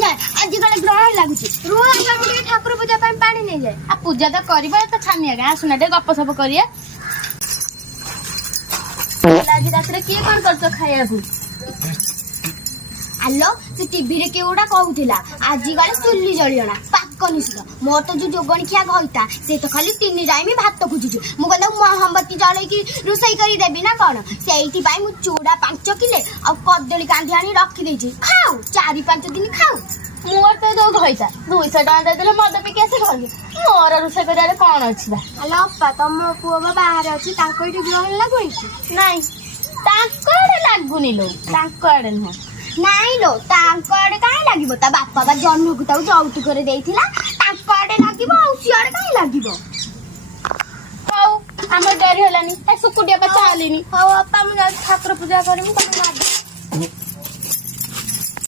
जाए आजिकल ग्रहण लगुच रुह ठाकुर पूजा पानी नहीं जाए आ पूजा तो करबा तो छानिया का सुना दे गप सप करिया आज रात रे के कोन करछ खाया को आलो से टीवी रे केउडा कहउथिला आजिकल चुल्ली जलियोना पाक निश्चित मोर तो जो जोगणी खिया गइता से तो खाली 3 टाइम भात खुजुछु मु कहला मोहम्मती जळै की रुसई करी देबी ना कोन सेइति पाई मु चूड़ा 5 किलो आ कदली कांधी आनी रखी देछि खाऊ 4-5 दिन खाऊ मोर तो दो घइता 200 टका दे देले मद पे कैसे खाली मोर रुसे करे कोन अछि बा आलो अप्पा तम पुओ बाहर अछि ताको इठी ग्रहण लागुई नाही ताकोडे लागुनी लो ताकोडे न नाई लो ताको आडे काई लागिबो ता बापा बा जन्म को ताऊ जौतु करे देइथिला ताको आडे लागिबो औ सियाडे काई लागिबो हाउ हमर डरी हलानी ए सुकुडिया बचा हलिनी हाउ अप्पा मु ठाकुर पूजा करमु तम